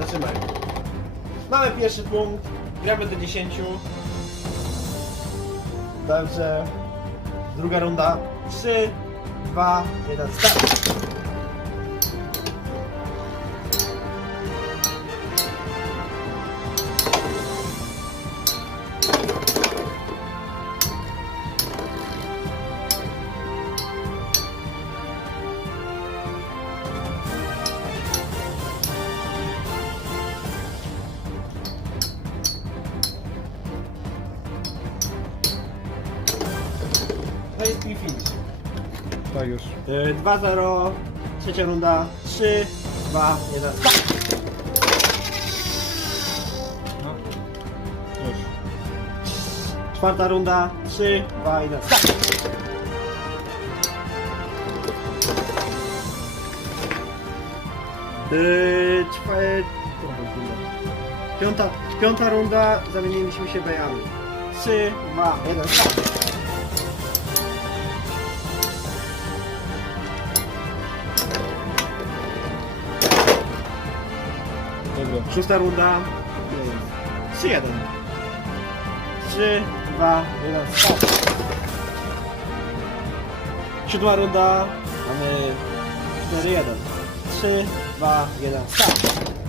Zaczynamy. Mamy pierwszy punkt. Gramy do 10. Dobrze. Druga runda. 3, 2, 1, start. To jest i finish. Tak już. Yy, 2-0. Trzecia runda. 3, 2, 1, start. No. Już. Czwarta runda. 3, 2, 1, start. Yy, czwa- Piąta, piąta runda, zamieniliśmy się bejami. 3, 2, 1, start. Dobra. Szósta runda. 3, 1. 3, 2, 1, start. Siódma runda. Mamy 4, 1. 3, 2, 1, start.